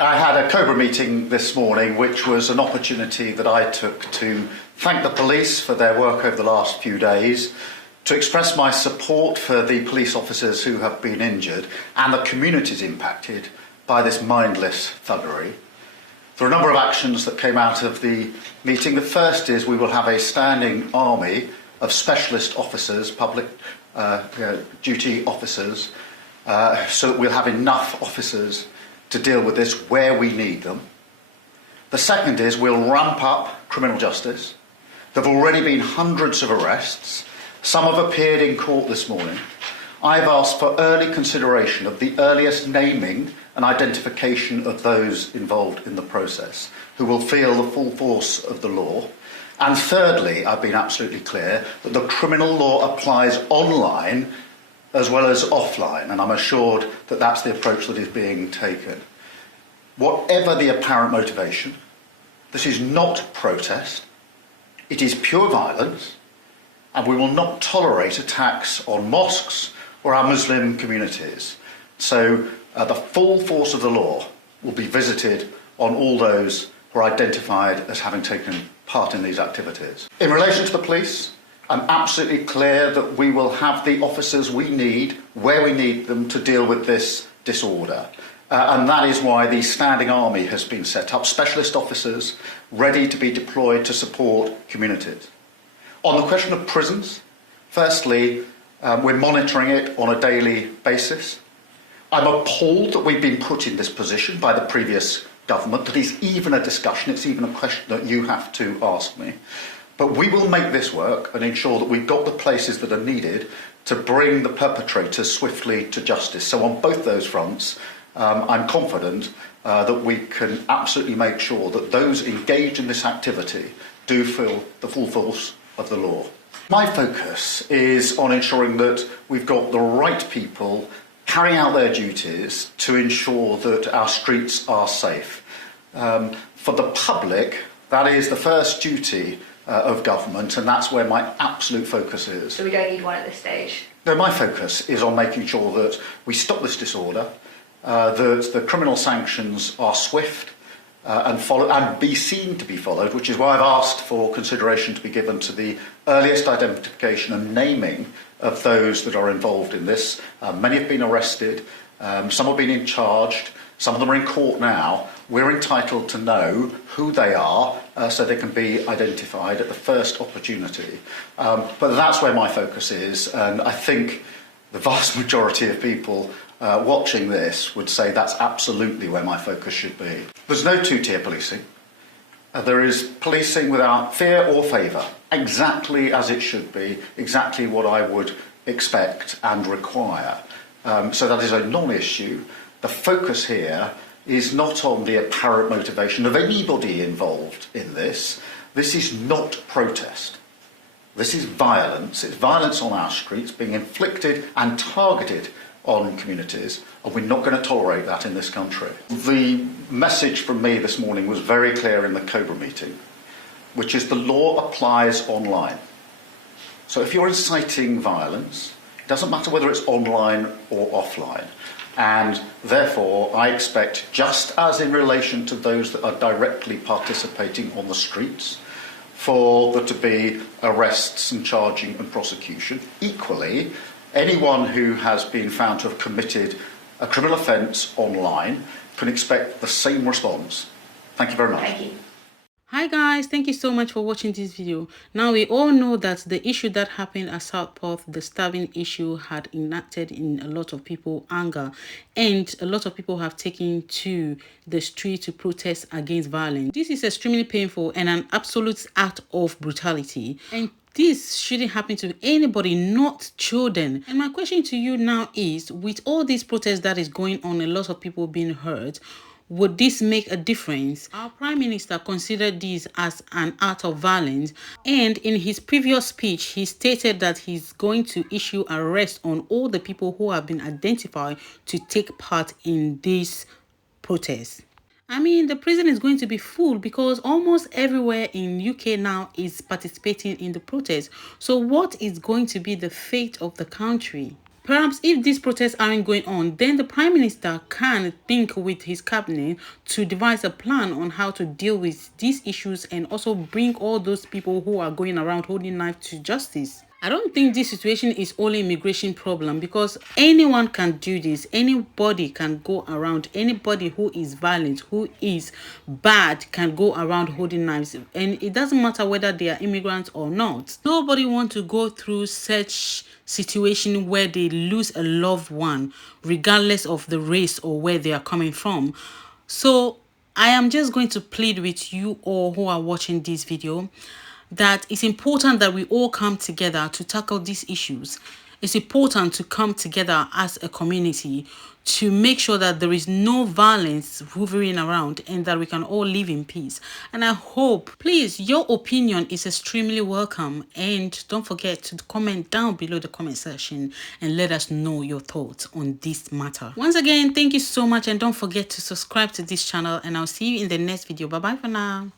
I had a COBRA meeting this morning, which was an opportunity that I took to thank the police for their work over the last few days, to express my support for the police officers who have been injured and the communities impacted by this mindless thuggery. There are a number of actions that came out of the meeting. The first is we will have a standing army of specialist officers, public duty officers, so that we'll have enough officers to deal with this where we need them. The second is we'll ramp up criminal justice. There have already been hundreds of arrests. Some have appeared in court this morning. I've asked for early consideration of the earliest naming and identification of those involved in the process, who will feel the full force of the law. And thirdly, I've been absolutely clear that the criminal law applies online as well as offline, and I'm assured that that's the approach that is being taken. Whatever the apparent motivation, this is not protest, it is pure violence, and we will not tolerate attacks on mosques or our Muslim communities. So the full force of the law will be visited on all those who are identified as having taken part in these activities. In relation to the police, I'm absolutely clear that we will have the officers we need, where we need them, to deal with this disorder. And that is why the standing army has been set up, specialist officers ready to be deployed to support communities. On the question of prisons, firstly, we're monitoring it on a daily basis. I'm appalled that we've been put in this position by the previous government, that is even a discussion, it's even a question that you have to ask me. But we will make this work and ensure that we've got the places that are needed to bring the perpetrators swiftly to justice. So on both those fronts, I'm confident that we can absolutely make sure that those engaged in this activity do feel the full force of the law. My focus is on ensuring that we've got the right people carrying out their duties to ensure that our streets are safe. For the public, that is the first duty of government, and that's where my absolute focus is. So we don't need one at this stage? No, my focus is on making sure that we stop this disorder, that the criminal sanctions are swift and follow, and be seen to be followed, which is why I've asked for consideration to be given to the earliest identification and naming of those that are involved in this. Many have been arrested, some have been charged, some of them are in court now. We're entitled to know who they are so they can be identified at the first opportunity. But that's where my focus is, and I think the vast majority of people watching this would say that's absolutely where my focus should be. There's no two-tier policing. There is policing without fear or favour, exactly as it should be, exactly what I would expect and require. So that is a non-issue. The focus here is not on the apparent motivation of anybody involved in this. This is not protest. This is violence. It's violence on our streets being inflicted and targeted on communities, and we're not going to tolerate that in this country. The message from me this morning was very clear in the COBRA meeting, which is the law applies online. So if you're inciting violence, it doesn't matter whether it's online or offline. And therefore, I expect, just as in relation to those that are directly participating on the streets, for there to be arrests and charging and prosecution. Equally, anyone who has been found to have committed a criminal offence online can expect the same response. Thank you very much. Thank you. Hi guys, thank you so much for watching this video. Now we all know that the issue that happened at Southport, the stabbing issue, had enacted in a lot of people anger, and a lot of people have taken to the street to protest against violence. This is extremely painful and an absolute act of brutality, and this shouldn't happen to anybody, not children. And my question to you now is, with all these protests that is going on, a lot of people being hurt, would this make a difference? Our Prime Minister considered this as an act of violence, and in his previous speech, he stated that he's going to issue arrest on all the people who have been identified to take part in this protest. I mean, the prison is going to be full because almost everywhere in UK now is participating in the protest. So what is going to be the fate of the country? Perhaps if these protests aren't going on, then the Prime Minister can think with his cabinet to devise a plan on how to deal with these issues and also bring all those people who are going around holding knives to justice. I don't think this situation is only immigration problem, because anyone can do this. Anybody can go around. Anybody who is violent, who is bad, can go around holding knives. And it doesn't matter whether they are immigrants or not. Nobody wants to go through such situation where they lose a loved one, regardless of the race or where they are coming from. So I am just going to plead with you all who are watching this video that it's important that we all come together to tackle these issues. It's important to come together as a community to make sure that there is no violence hovering around and that we can all live in peace. And I hope, please, your opinion is extremely welcome. And don't forget to comment down below the comment section and let us know your thoughts on this matter. Once again, thank you so much, and don't forget to subscribe to this channel, and I'll see you in the next video. Bye bye for now.